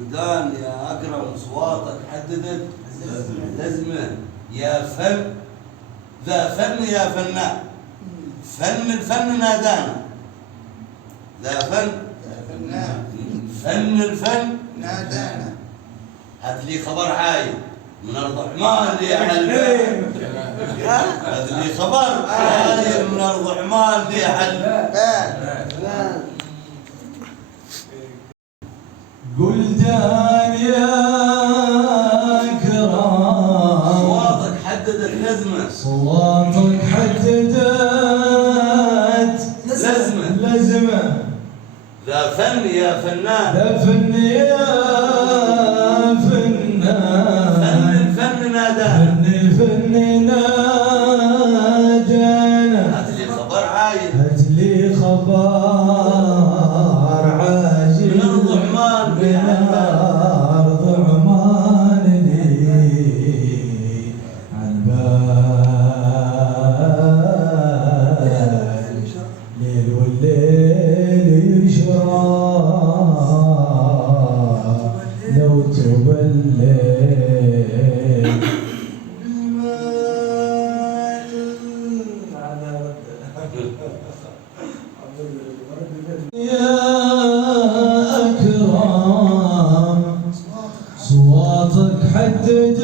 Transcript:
دان يا أكرم أصواتك حددت لزمة يا فن ذا فن يا فنان فن الفن نادانا ذا فن يا فنان فن الفن نادانا. هات لي خبر عايد من أرض حمال يا حل هات لي خبر عايد من أرض حمال يا حل قل جان يا كرام أصواتك حددت لزمة صواتك حددت لزمة ذا فن يا فنان دفن يا فنان فن الفن نادانا فن الفن نادانا. هات لي خبر عايد هات لي خبر عاجل من أرض عمان من أرض عمان لي عن بال ليل والليل يشرب لو تبلل يا أكرم صواتك حددت